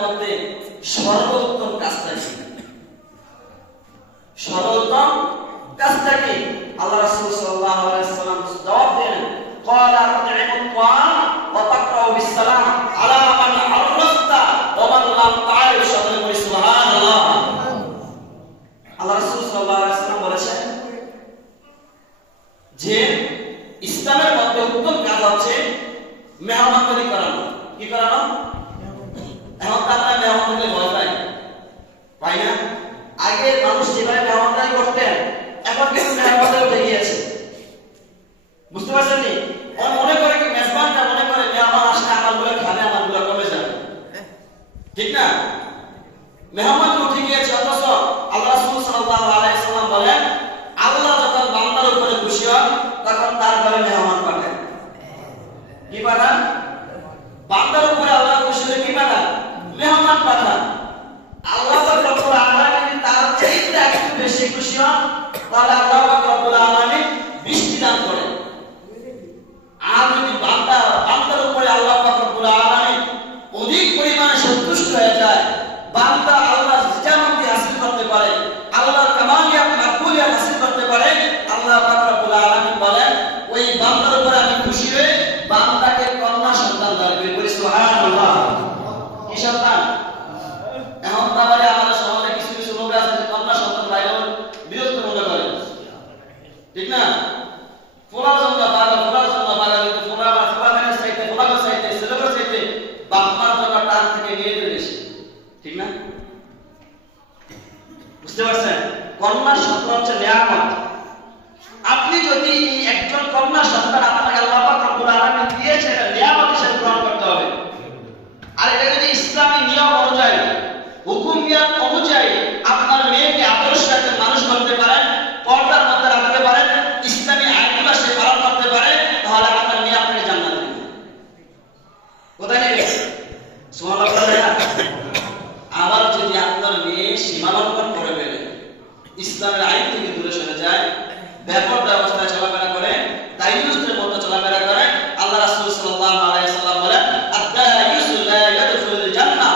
মধ্যে সর্বোত্তম কাজটা কি? সর্বোত্তম কাজটা কি? আল্লাহ রাসূল সাল্লাল্লাহু আলাইহি ওয়াসাল্লাম জবাব দেন, ক্বালা আত'ইমুত তা'আম ওয়া তাকরাউ বিস-সালাম আলা মান আররাফতা ওয়া মান লাম তা'রিফ। সকলে বলি সুবহানাল্লাহ। আল্লাহ রাসূল সাল্লাল্লাহু আলাইহি ওয়াসাল্লাম বলেছেন যে ইসলামের মধ্যে উত্তম কাজ হচ্ছে মেহমানদারি করানো। কি করানো? এখন তো আমরা মেহমানদারি ভয় পাই না? আগে মানুষ যেভাবে মেহমানদারি করতেন, এখন কিন্তু মেহমানদারি উঠে গিয়েছে। বুঝতে পারছেন নি? মনে করে কি মেজবানটা মনে করে মেহমান আসলে আমারগুলো খাবে, আমারগুলো কমে যাবে, ঠিক না? মেহমান উঠে গিয়েছে। অথচ আল্লাহ রাসূল সাল্লাল্লাহু আলাইহি ওয়াসাল্লাম বলেন, আল্লাহ যখন বান্দার উপরে খুশি হন তখন তার ঘরে মেহমান পাঠান। কি পাঠান? বান্দার উপরে আল্লাহ খুশি হলে কি পাঠান? মেহমান পাঠান। আল্লাহ পাক রব্বুল আলামিন তার চাইতে একটু বেশি খুশি হন, তাহলে আল্লাহ পাক রব্বুল আলামিন বৃষ্টি দান করেন। আর যদি বান্দার উপরে আল্লাহ পাক রব্বুল আলামিন অধিক পরিমাণে সন্তুষ্ট হয়ে যায়, বান্দা আল্লাহ জান্নাতি হাসিল করতে পারে, আল্লাহর কামালিয়াত মাকবুলিয়াত হাসিল করতে পারে, আল্লাহ পাক রব্বুল আলামিন বলেন ওই বান্দার উপরে আমি খুশি হয়ে বান্দাকে কন্যা সন্তান দান করি। বলি সুবহানাল্লাহ। কি সন্তান? এখন তাহলে আমাদের সমাজে কিছু কিছু লোক আছে যে কন্যা সন্তান পাইলেও বিরক্ত মনে করে, ঠিক না? ফোলার জন্য বাবা কিন্তু ফোলা চাইতে ছেলেকে চাইতে বাপমার জন্য টান থেকে মেয়েদের বেশি, ঠিক না? বুঝতে পারছেন? কন্যা সন্তান হচ্ছে নিয়ামত। আপনি যদি একজন কন্যা সন্তান আপনাকে আল্লাহ পাক রব্বুল আলামিন দিয়েছে, এটা নিয়ামত হিসেবে গ্রহণ করতে হবে। আর এটা যদি ইসলামী নিয়ম অনুযায়ী, হুকুমিয়াত অনুযায়ী আপনার মেয়েকে আদর্শ একটা মানুষ করতে পারেন, পর্দার মধ্যে রাখতে পারেন, ইসলামী আইনগুলো সে পালন করতে পারে, তাহলে আপনার মেয়ে আপনাকে জান্নাত দিবে। কোথায় নেবে? সুবহানাল্লাহ। আবার যদি আপনার মেয়ে সীমালঙ্ঘন করে ফেলে, ইসলামের আইন থেকে দূরে সরে যায়, ব্যাপক অবস্থায় চলাফেরা করে, দায়ুসদের মতো চলাফেরা করে, আল্লাহ রাসূল সাল্লাল্লাহু আলাইহি ওয়াসাল্লাম বলেন, আদ-দায়ুসু লা ইয়াদখুলুল জান্নাহ।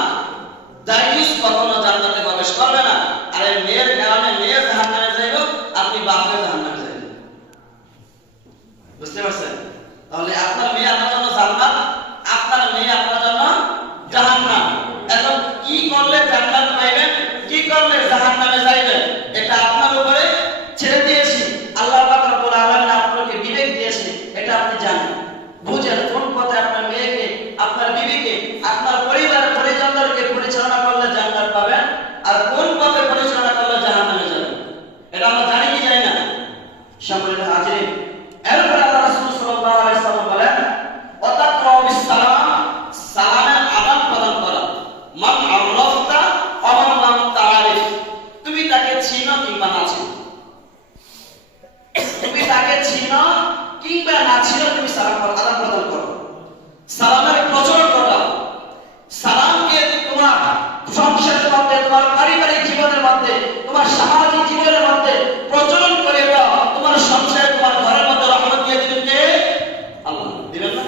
দায়ুস কখনো জান্নাতে প্রবেশ করবে না। আর এই মেয়ের কারণে মেয়ে জাহান্নামে যাবে, আপনি বাপে জাহান্নামে যাবেন। বুঝতে পারছেন? তাহলে আপনার মেয়ে আপনার জন্য জান্নাত, আপনার মেয়ে আপনার জন্য জাহান্নাম। এখন কি করলে জান্নাত পাইবেন, কি করলে জাহান্নামে যাইবেন, এটা আপনার উপরে ছেড়ে দিয়েছি। আল্লাহ পাক রব্বুল আলামিন আপনাকে বিবেক দিয়েছে, এটা আপনি জানেন, বুঝেন কোন পথে আপনার মেয়েকে, আপনার বিবিকে, আপনার পরিবারের পরিজনদেরকে পরিচালনা করলে জান্নাত পাবেন, আর কোন পথে পরিচালনা করলে জাহান্নামে যাবেন। এটা আমরা জানি কি জানি না? সম্মানিত হাজিরিন, এরপর আল্লাহ রাসূল সাল্লাল্লাহু আলাইহি ওয়াসাল্লাম বলেন, ওয়া তাকরাউ বিস-সালাম, সালামের আদান প্রদান করা, মান আররাফতা ওয়া মান লাম তা'রিফ। তুমি তাকে চিনো কিংবা না চিনো, তুমি তাকে চিনো কিংবা না চিনো, তুমি সালাম আদান প্রদান করো, সালামের প্রচলন করো। সালামকে তোমার সংসারের মধ্যে, তোমার পারিবারিক জীবনের মধ্যে, তোমার সামাজিক জীবনের মধ্যে প্রচলন করে দাও। তোমার সংসারে, তোমার ঘরের মধ্যে রহমত দিয়ে দিবেন কে? আল্লাহ। দিবেন না?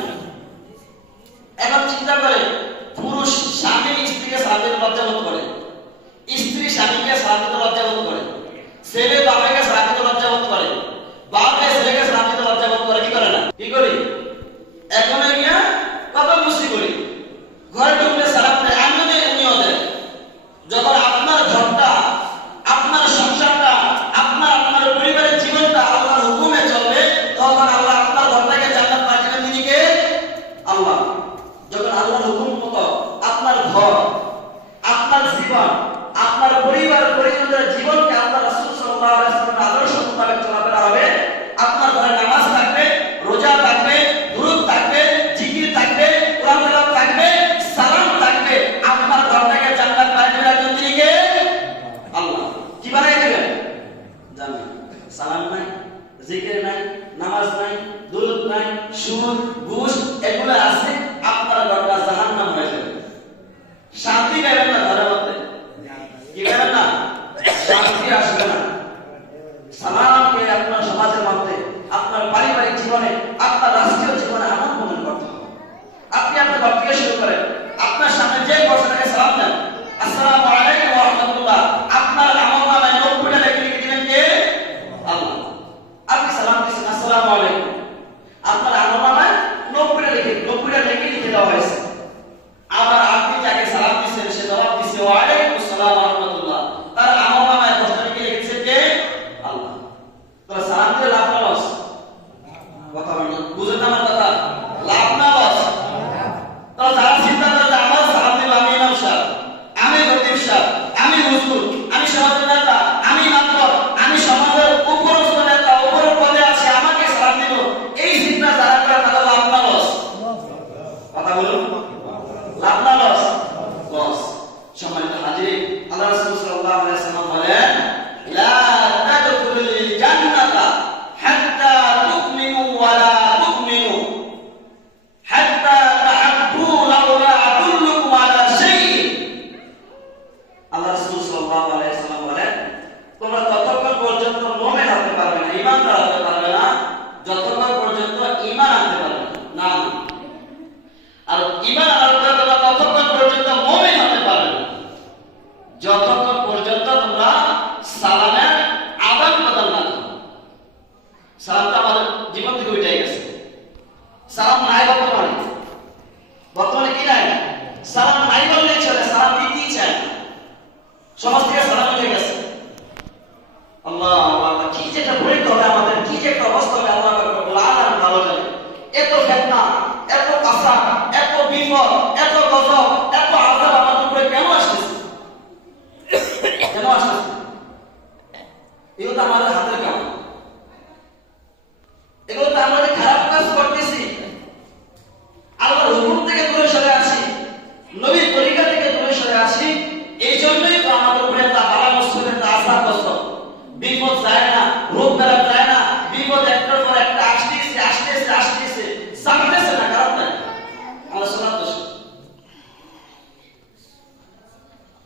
এখন চিন্তা করে, পুরুষ স্বামী স্ত্রীকে সালাম দিতে লজ্জাবোধ করে, স্ত্রী স্বামীকে সালাম দিতে লজ্জাবোধ করে, ছেলে বাবাকে সালাম দিতে লজ্জাবোধ করে, বাবা ছেলেকে সালাম দিতে লজ্জাবোধ করে। কি করে না? কি করি? এখন গিয়া কত মুসি করি, ঘরে ঢুকলে সালাম দেয়, আমিও দেয়, উনিও দেয়। যখন আপনার ঘরটা, আপনার সংসারটা, আপনার পরিবারের জীবনটা আল্লাহর হুকুমে চলবে, তখন আল্লাহ আপনার ঘরটাকে জান্নাত বানিয়ে দিবেন কে? আল্লাহ। যখন আল্লাহর হুকুম মতো আপনার ঘর, আপনার জীবন, আপনার পরিবার পরিজনদের জীবনকে আল্লাহ রাসূল সাল্লাল্লাহু আলাইহি ওয়াসাল্লামের আদর্শ মোতাবেক চলাফেরা হবে, আপনার ঘরে নামাজ থাকবে, রোজা থাকবে, দুরূদ থাকবে, জিকির থাকবে, কোরআন তেলাওয়াত থাকবে, সালাম থাকবে, আপনার ঘরটাকে জান্নাত বানিয়ে দিবেন কে? আল্লাহ। কি বানিয়ে দিবেন? জান্নাত। সালাম নাই, জিকির নাই, নামাজ নাই, দুরূদ নাই, সুদ, ঘুষ এগুলো আছে, আপনার ঘরটা জাহান্নাম হয়ে যাবে। শান্তি পাবেন না ঘরের মধ্যে। কি পাবেন না? শান্তি আসবে না। সালামকে আপনার সমাজের মধ্যে, আপনার পারিবারিক জীবনে, আপনার রাষ্ট্রীয় জীবনে আনন্দ মনে করতে হবে। আপনি আপনার ঘর থেকে শুরু করেন, আপনার সামনে যে বসে তাকে সালাম দেন,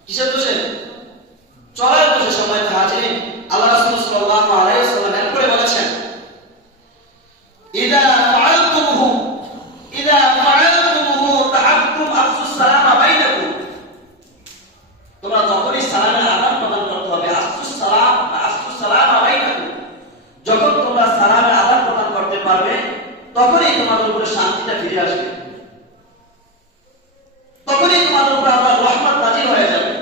কিসের দোষে? চলার দোষে। সম্মানিত হাজিরিন, আল্লাহ রাসূল সাল্লাল্লাহু আলাইহি ওয়াসাল্লাম এরপরে বলেছেন, ইদা ফাআলতুমুহু তাআক্কুম আফসুস সালামা বাইনাকুম। তোমরা যখনই সালামের আদান প্রদান করতে হবে, আফসুস সালামা বাইনাকুম, যখন তোমরা সালামের আদান প্রদান করতে পারবে, তখনই তোমাদের উপরে শান্তিটা ফিরে আসবে, তখনই তোমাদের উপরে আল্লাহর রহমত নাযিল হয়ে যাবে,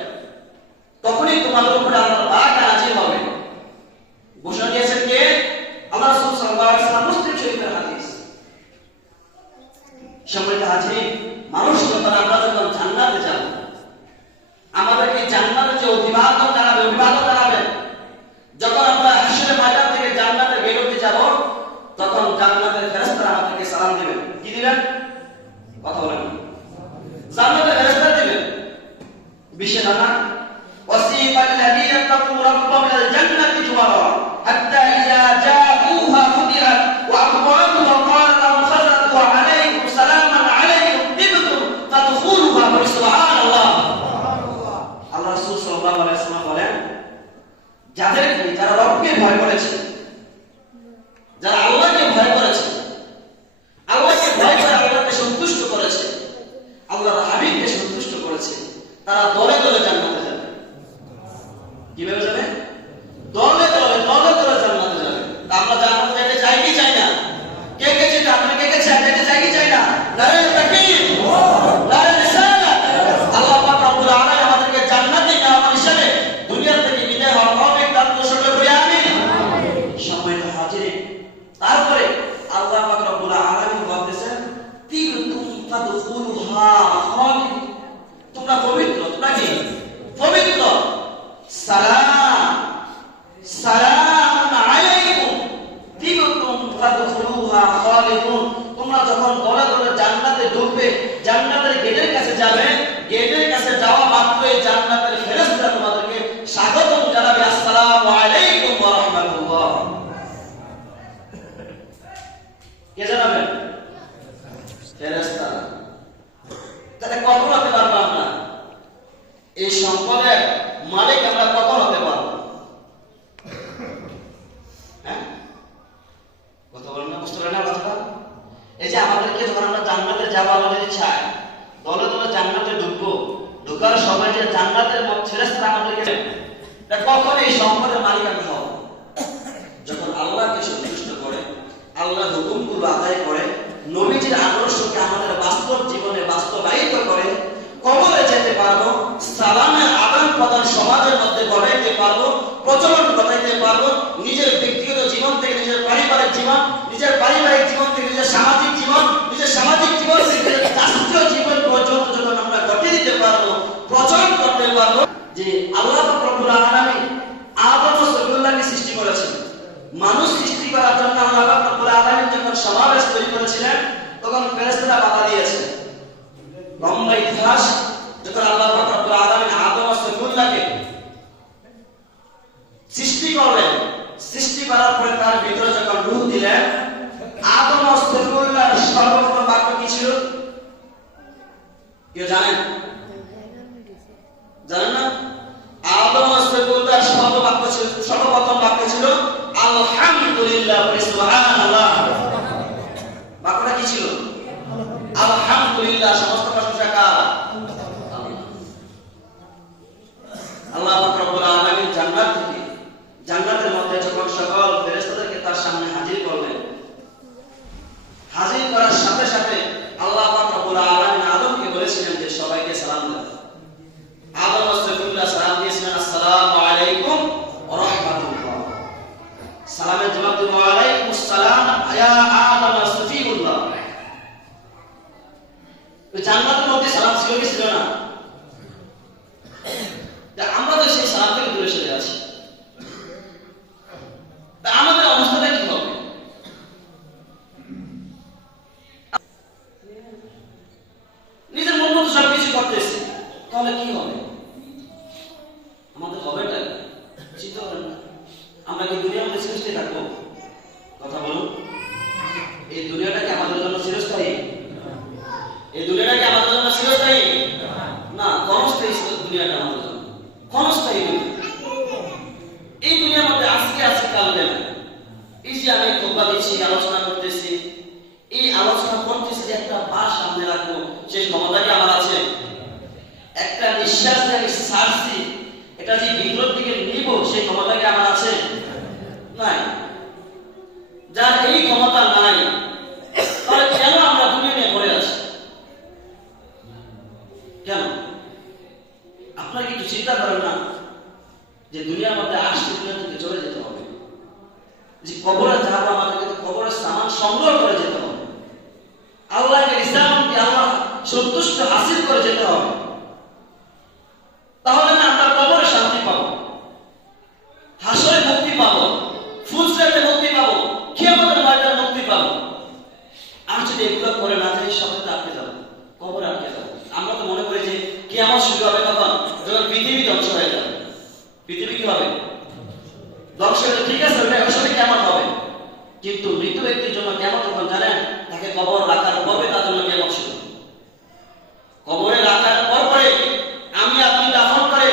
তখনই তোমাদের উপরে আল্লাহর বারাকা নাযিল হবে। ঘোষণা দিয়েছেন কে? আল্লাহ রাসূল সাল্লাল্লাহু আলাইহি ওয়াসাল্লাম, মুসলিম শরীফের হাদিস। সম্মানিত হাজিরিন, মানুষ যখন আমরা যখন জান্নাতে যাব, আমাদেরকে জান্নাতে যে অভিবাদন জানাবেন, যখন আমরা হাসরের ময়দান থেকে জান্নাতে বের হতে যাব, তখন জান্নাতের ফেরেশতারা আমাদেরকে সালাম দিবেন। কি দিবেন? কথা বলেন। জান্নাতের ফেরেশতারা দিবেন। বিশেষ না, ওয়াসিফাল লাযীনা তাকু রাব্বাহুম ইলাল জান্নাতি জুমারা হাত্তা ইযা জাউহা ফুতিহাত ওয়া আবওয়াবুহা ক্বালা লাহুম খাযানাতুহা আলাইকুম সালামান আলাইকুম তিবতুম ফাদখুলুহা। সুবহানাল্লাহ। আল্লাহ রাসূল সাল্লাল্লাহু আলাইহি ওয়াসাল্লাম বলেন, যারা রবকে ভয় করেছে, যারা আল্লাহকে ভয় করেছে, আল্লাহকে ভয় করে আল্লাহকে সন্তুষ্ট করেছে, আল্লাহর হাবিবকে সন্তুষ্ট করেছে, তারা দলে দলে জান্নাতে যাবে। কিভাবে যাবে? দলে দলে জান্নাতে যাবে। আমরা জান্নাতে যেতে চাই কি চাই না? কে কে যেতে? আপনি কে কে যেতে চাই কি চাই না? নারে তাকবীর, নারে রিসালাত। আল্লাহ পাক রব্বুল আলামিন আমাদেরকে জান্নাতে নেওয়ার হিসেবে দুনিয়া থেকে বিদায় হওয়ার তৌফিক দান করুন, সকলে বলি আমিন। সম্মানিত হাজিরিন, তারপরে আল্লাহ পাক রব্বুল আলামিন বলতেছেন, তিবতুম ফাদখুলুহা খালিদিন। তোমরা পবিত্র, তোমরা কি পবিত্র। সালাম আলাইকুম তিবতুম ফাদখুলুহা খালিদিন। তোমরা যখন দলে দলে জান্নাতে ঢুকবে, জান্নাতের গেটের কাছে যাবে, গেটের কাছে যাওয়া মাত্রই জান্নাতের ফেরেশতারা তোমাদেরকে স্বাগতম জানাবে, আসসালামু আলাইকুম ওয়া রাহমাতুল্লাহ। কে জানাবেন? ফেরেশতারা। তাহলে কখন হতে পারবো আমরা এই সম্পদের মালিক? আমরা কখন হতে পারবো? হ্যাঁ, কথা বলেন না, বুঝতে পারেন না কথাটা? এই যে আমাদেরকে যখন আমরা জান্নাতে যাবো, আমরা যদি চাই দলে দলে জান্নাতে ঢুকবো, ঢুকার সময় যে জান্নাতের ফেরেশতারা আমাদেরকে, কখন এই সম্পদের মালিক আমি হব? যখন আল্লাহকে সন্তুষ্ট করে, আল্লাহর হুকুমগুলো আদায় করে, নবীজির আদর্শকে আমাদের বাস্তব জীবনে বাস্তবায়িত করে, কবরে যেতে পারবো, সালামের আদান প্রদান সমাজের মধ্যে ঘটাইতে পারবো, প্রচলন ঘটাইতে পারবো, নিজের ব্যক্তিগত জীবন থেকে নিজের পারিবারিক জীবন, নিজের পারিবারিক জীবন থেকে নিজের সামাজিক জীবন, নিজের সামাজিক জীবন থেকে নিজের রাষ্ট্রীয় জীবন পর্যন্ত যখন আমরা ঘটিয়ে দিতে পারবো, প্রচলন করতে পারবো যে আল্লাহ পাক রব্বুল আলামিন আদম ও সফিউল্লাহকে সৃষ্টি করেছেন। মানুষ সৃষ্টি করার জন্য আল্লাহ পাক রব্বুল আলামিন যখন সমাবেশ তৈরি করেছিলেন, তখন ফেরেশতারা বাধা দিয়েছে। লম্বা ইতিহাস। যখন আল্লাহ পাক রব্বুল আলামিন আদম ও সফিউল্লাহকে সৃষ্টি করলেন, সৃষ্টি করার পরে তার ভিতরে যখন রূহ দিলেন, আদম ও সফিউল্লাহর সর্বপ্রথম বাক্য কি ছিল? কেউ জানেন? জানেন না? আদম ও সফিউল্লাহর সর্বপ্রথম বাক্য ছিল আলহামদুলিল্লাহ। সুবহানাল্লাহ। বাক্যটা কি ছিল? আলহামদুলিল্লাহ, সমস্ত প্রশংসা কার? আল্লাহ পাক রব্বুল আলামিন জান্নাতের মধ্যে যখন সকল ফেরেশতাদেরকে তার সামনে হাজির করলেন, হাজির করার সাথে সাথে আল্লাহ পাক রব্বুল আলামিন আদমকে বলেছিলেন যে সবাইকে সালাম দাও। আদম ও সফিউল্লাহ সালাম দিয়েছিলেন, আসসালামু আলাইকুম ওয়া রাহমাতুল্লাহ। সালামের জবাব দিলেন, ওয়া আলাইকুমুস সালাম ইয়া আদম ও সফিউল্লাহ। জান্নাতের মধ্যে সালাম ছিল কি ছিল না? আমরা তো সেই সালাম থেকে দূরে সরে আছি। আমাদের অবস্থাটা কি হবে? নিজের মন মতো সবকিছু করতেছি, তাহলে কি হবে? আমাদের হবেটা চিন্তা করেন না। আমরা কি দুনিয়ার মধ্যে সৃষ্টি থাকবো? কথা বলুন। এই দুনিয়াটা কি আমাদের জন্য চিরস্থায়ী? এই দুনিয়াটা কি আমাদের জন্য চিরস্থায়ী না? ক্ষণস্থায়ী দুনিয়াটা আমাদের জন্য। আমি খোদবা দিচ্ছি, আলোচনা করতেছি, এই আলোচনা করতেছি যে একটা পা সামনে রাখবো, সেই ক্ষমতা কি আমার আছে? একটা নিঃশ্বাস যে আমি ছাড়ছি, এটা যে বিপরীত দিকে নিব, সেই ক্ষমতা কি আমার আছে? নাই। যার এই ক্ষমতা নাই, তাহলে কেন আমরা দুনিয়া নিয়ে পড়ে আছি? কেন? আপনারা কি একটু চিন্তা করেন না যে দুনিয়ার মধ্যে আসতে দুনিয়া থেকে চলে যেতে হবে, যে কবরে যাবো, আমাদেরকে তো কবরের সামান সংগ্রহ করে যেতে হবে, আল্লাহকে রিসালাতকে আল্লাহ সন্তুষ্ট হাসিল করে যেতে হবে। তাহলে না আমরা কবরে শান্তি পাবো, হাসরে মুক্তি পাবো, ফুলসরাতে মুক্তি পাবো, কিয়ামতের ময়দানে মুক্তি পাবো। আর যদি এগুলো করে না যাই, সবাই তো আটকে যাবো, কবরে আটকে যাবো। আমরা তো মনে করি যে কিয়ামত শুরু হবে কখন? যখন পৃথিবী ধ্বংস হয়ে যাবে। পৃথিবী কি হবে? ধ্বংস হয়ে, ঠিক আছে, ওই সময় কিয়ামত হবে। কিন্তু মৃত ব্যক্তির জন্য কিয়ামত কখন জানেন? তাকে কবর রাখার পরে তার জন্য কিয়ামত শুরু। কবরে রাখার পরে আমি আপনি দাফন করে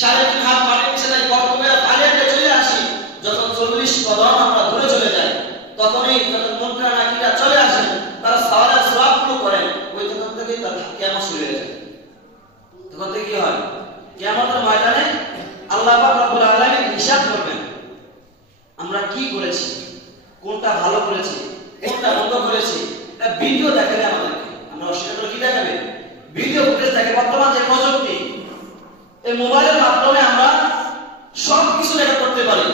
3.5 হাত মাটির নিচে গর্তে ফালিয়ে চলে আসি, যখন 40 কদম আমরা দূরে চলে যাই, তখনই যখন মুনকার নাকিরা চলে আসেন, তারা সাওয়ালের সওয়াবগুলো করেন, ওই তখন থেকেই তার কিয়ামত শুরু হয়ে যায়। তখন থেকে কি হয়? কিয়ামতের ময়দানে আল্লাহ পাক রব্বুল আলামিন হিসাব করবেন, আমরা কি করেছি, কোনটা ভালো করেছি, কোনটা মন্দ করেছি। এটা ভিডিও দেখাবে আমাদেরকে, আমরা অস্বীকার করে কি দেখাবে? ভিডিও ফুটেজ দেখে। বর্তমান যে প্রযুক্তি, এই মোবাইলের মাধ্যমে আমরা সব কিছু রেকর্ড করতে পারি।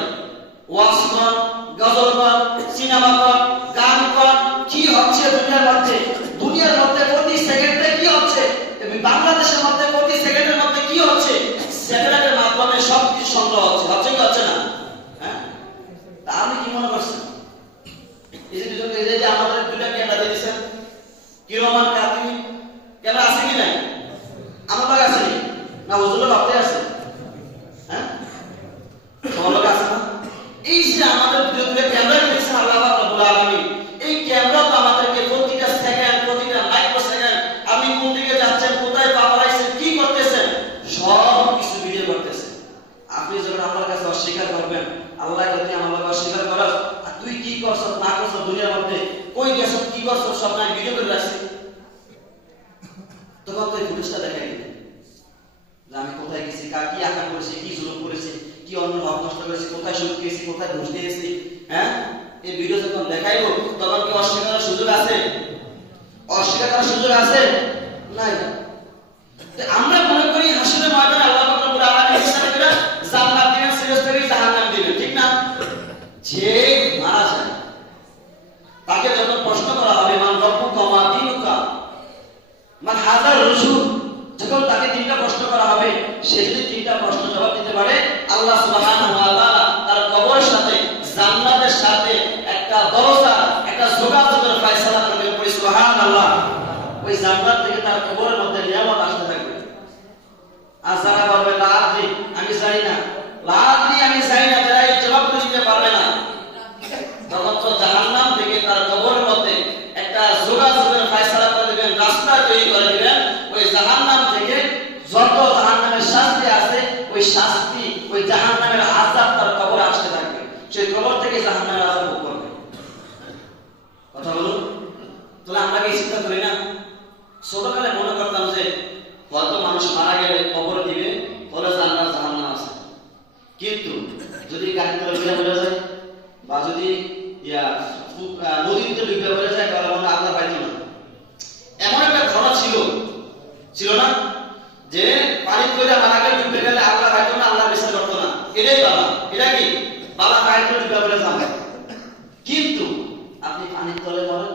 ওয়াজ কর, গজল কর, সিনেমা কর, গান কর, কি হচ্ছে দুনিয়ার মধ্যে, দুনিয়ার মধ্যে প্রতি সেকেন্ডে কি হচ্ছে, বাংলাদেশের মধ্যে প্রতি সেকেন্ডের মধ্যে কি হচ্ছে, স্যাটেলাইটের মাধ্যমে সব কিছু সংগ্রহ হচ্ছে। হচ্ছে কি হচ্ছে না? হ্যাঁ, তা আপনি কি মনে করছেন? এই যে আমাদের দুইটা ক্যামেরা দিয়েছেন, কিরমান কাতি ক্যামেরা আছে কি নাই? আমার কাছে আছে না? হুজুরের বাপতে আছে? হ্যাঁ, সবার আছে না? এই যে আমাদের দুইটা ক্যামেরা দিয়েছেন আল্লাহ পাক রব্বুল আলামিন, এই ক্যামেরা তো আমাদেরকে প্রতিটা সেকেন্ড, প্রতিটা মাইক্রো সেকেন্ড আপনি কোন দিকে যাচ্ছেন, কোথায় পা ফেলাইছেন, কি করতেছেন, সব কিছু ভিডিও করতেছে। আপনি যখন আমার কাছে অস্বীকার করবেন, আল্লাহ যদি আমার অস্বীকার করাস, আর তুই কি করছ না করছ, দুনিয়ার মধ্যে কই গেছ, কি করছ, সব নাই ভিডিও করে রাখছি, তখন তো এই পুলিশটা দেখাই দিবে যে আমি কোথায় গেছি, কার কি আঘাত করেছি, কি জুলুম করেছি, কি অন্য হক নষ্ট করেছি, কোথায় সুদ খেয়েছি, কোথায় ঘুষ দিয়েছি। হ্যাঁ, এই ভিডিও যখন দেখাইবো, তখন কি অস্বীকার করার সুযোগ আছে? অস্বীকার করার সুযোগ আছে? নাই। আমরা মনে করি হাসরের ময়দানে আল্লাহ পাক রব্বুল আলামিন হিসাব করে জান্নাত দিবেন, ফেরেশতাকে জাহান্নাম দিবেন, ঠিক না? যে মারা যায় তাকে যখন প্রশ্ন করা হবে, মান রব্বুকা মা দীনুকা মান হাযার রাসূল, যখন তাকে তিনটা প্রশ্ন করা হবে, সে যদি তিনটা প্রশ্ন জবাব দিতে পারে, আল্লাহ সুবহানাহু ওয়া তাআলা তার কবরের সাথে জান্নাতের সাথে একটা দরজা, একটা যোগাযোগের ফয়সালা করবেন। সুবহানাল্লাহ। ওই জান্নাত থেকে তার কবরের মধ্যে নিয়ামত আসতে থাকবে। আর যারা বলবে লা আদরি, আমি জানি না, লা আদরি আমি জানি না, তারা এই জবাব দিতে পারবে না, তখন তো জাহান্নাম থেকে তার কবরের মধ্যে একটা যোগাযোগের ফয়সালা করে দিবেন, রাস্তা তৈরি করে দিবেন। ওই জাহান্নাম থেকে যত জাহান্নামের শাস্তি আছে, ওই শাস্তি, ওই জাহান্নামের আযাব তার কবরে আসতে থাকবে। সেই কবর থেকে জাহান্নামের আযাব ভোগ করবে। কথা বলুন। তাহলে আমরা কি চিন্তা করি না? ছোটকালে মনে করতাম যে হয়তো মানুষ মারা গেলে কবর দিবে, বলে জান্নাত জাহান্নাম আছে। কিন্তু যদি গাড়ি করে বেড়ে যায়, বা যদি নদীতে ডুবে পড়ে যায়, তাহলে মনে আল্লাহ পাইতো না। এমন একটা ঘটনা ছিল না যে পানি করে মারা গেলে, ডুবে গেলে আল্লাহ পাইতো না, আল্লাহ বিচার করতো না। এটাই বাবা, এটা কি বাবা গাড়ি করে ডুবে পড়ে যাবে। কিন্তু আপনি পানির তলে মরেন,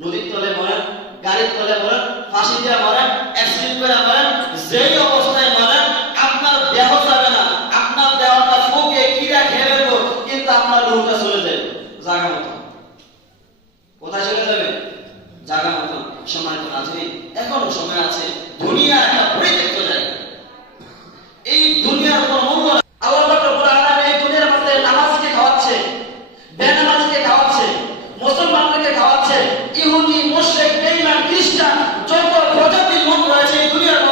নদীর তলে মরেন, গাড়ির তলে মরেন, ফাঁসি দিয়ে মরেন, অ্যাক্সিডেন্ট করে মরেন, যেই অবস্থায় মরেন, আপনার দেহ যাবে না, আপনার দেহটা ফুঁকে কিরা খেয়ে ফেলবো, কিন্তু আপনার রূহটা চলে যাবে জায়গা মতো। কোথায় চলে যাবে? জায়গা মতো। সময় তো আছে, এখনো সময় আছে। দুনিয়া একটা পরিত্যক্ত জায়গা। এই দুনিয়ার কোন মূল্য আল্লাহ পাক রব্বুল আলামিন এই দুনিয়ার মধ্যে নামাজকে খাওয়াচ্ছে, বেনামাজকে খাওয়াচ্ছে, মুসলমানদেরকে খাওয়াচ্ছে, ইহুদি, মুশরিক, বেঈমান, খ্রিস্টান, যত প্রজাতির লোক রয়েছে এই দুনিয়ার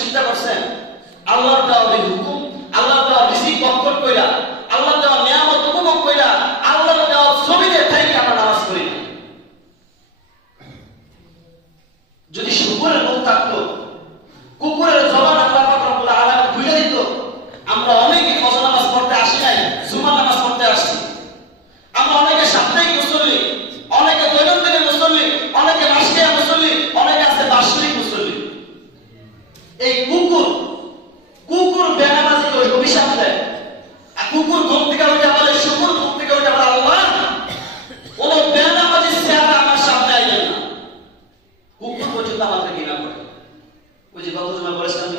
চিন্তা করছেন আল্লাহর দেওয়া এই হুকুম, আল্লাহর দেওয়া রিজিক বরকত কইরা, আল্লাহর দেওয়া নিয়ামত উপভোগ কইরা, আল্লাহর দেওয়া জমিনে থেকে আমরা নামাজ পড়ি না। যদি শুকরের মুখ থাকতো, কুকুরের জবান আল্লাহ পাক রব্বুল আলামিন খুলে দিত, আমরা অনেকে ফজর নামাজ পড়তে আসি নাই, জুমার নামাজ পড়তে আসছি। আমরা অনেকে সাপ্তাহিক মুসল্লি, অনেকে দৈনন্দিন মুসল্লি, অনেকে মাসিক মুসল্লি, অনেকে আছে বার্ষিক মুসল্লি। এই কুকুর বেনামাজিকে অভিশাপ দেয়, আর কুকুর ঘুম থেকে উঠে বলে, শুকুর ঘুম থেকে উঠে বলে, আল্লাহ কোন বেনামাজি চেহারা আমার সামনে আইলেন না। কুকুর পর্যন্ত আমাদের ঘৃণা করে। ওই যে গত জুমায় বলেছিলাম যে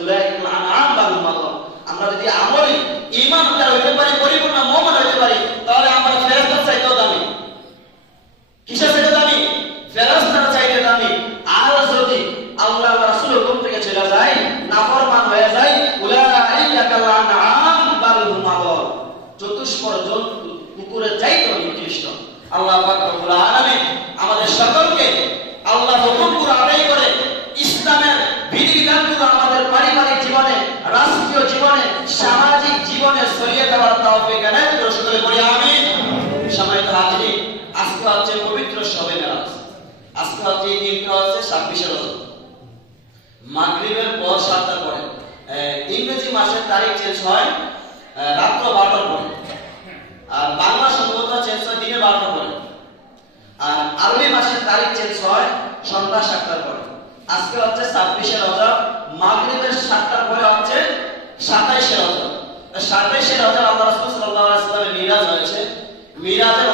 আমরা যদি আমলে ঈমানদার হইতে পারি, পরিপূর্ণ মুমিন হইতে পারি, তাহলে আমরা ফেরেশতার চাইতেও দামি। কিসের চাইতে দামি? ফেরেশতার চাইতে দামি। আর যদি আল্লাহ রাসূলের হুকুম থেকে চলে যায়, নাফরমান হয়ে যায়, উলাইকা কাল আনআম বাল হুম আদল, চতুষ্পদ জন্তু কুকুরের চাইতেও নিকৃষ্ট। আল্লাহ পাক রব্বুল আলামিন আমাদের সকলকে আল্লাহর হুকুমগুলো আদায় করে ইসলামের বিধিবিধানগুলো আমাদের পারিবারিক জীবনে, রাষ্ট্রীয় জীবনে, সামাজিক জীবনে ছড়িয়ে দেওয়ার তৌফিক এনায়েত করুন। সকলে বলি আমিন। সম্মানিত হাজিরিন, আজকে হচ্ছে পবিত্র শবে মেরাজ। আজকে হচ্ছে এই দিনটা হচ্ছে 26শে রজব, মাগরিবের পর 7টার পরে। ইংরেজি মাসের তারিখ চেঞ্জ হয় রাত্র 12টার পরে, আর বাংলা সম্ভবত চেঞ্জ হয় দিনের 12টার পরে, আর আরবি মাসের তারিখ চেঞ্জ হয় সন্ধ্যা 7টার পরে। আজকে হচ্ছে 26শে রজব, মাগরিবের 7টার পরে হচ্ছে 27শে রজব। 27শে রজব আল্লাহ রাসূল সাল্লাল্লাহু আলাইহি ওয়াসাল্লামের মিরাজ হয়েছে। মিরাজের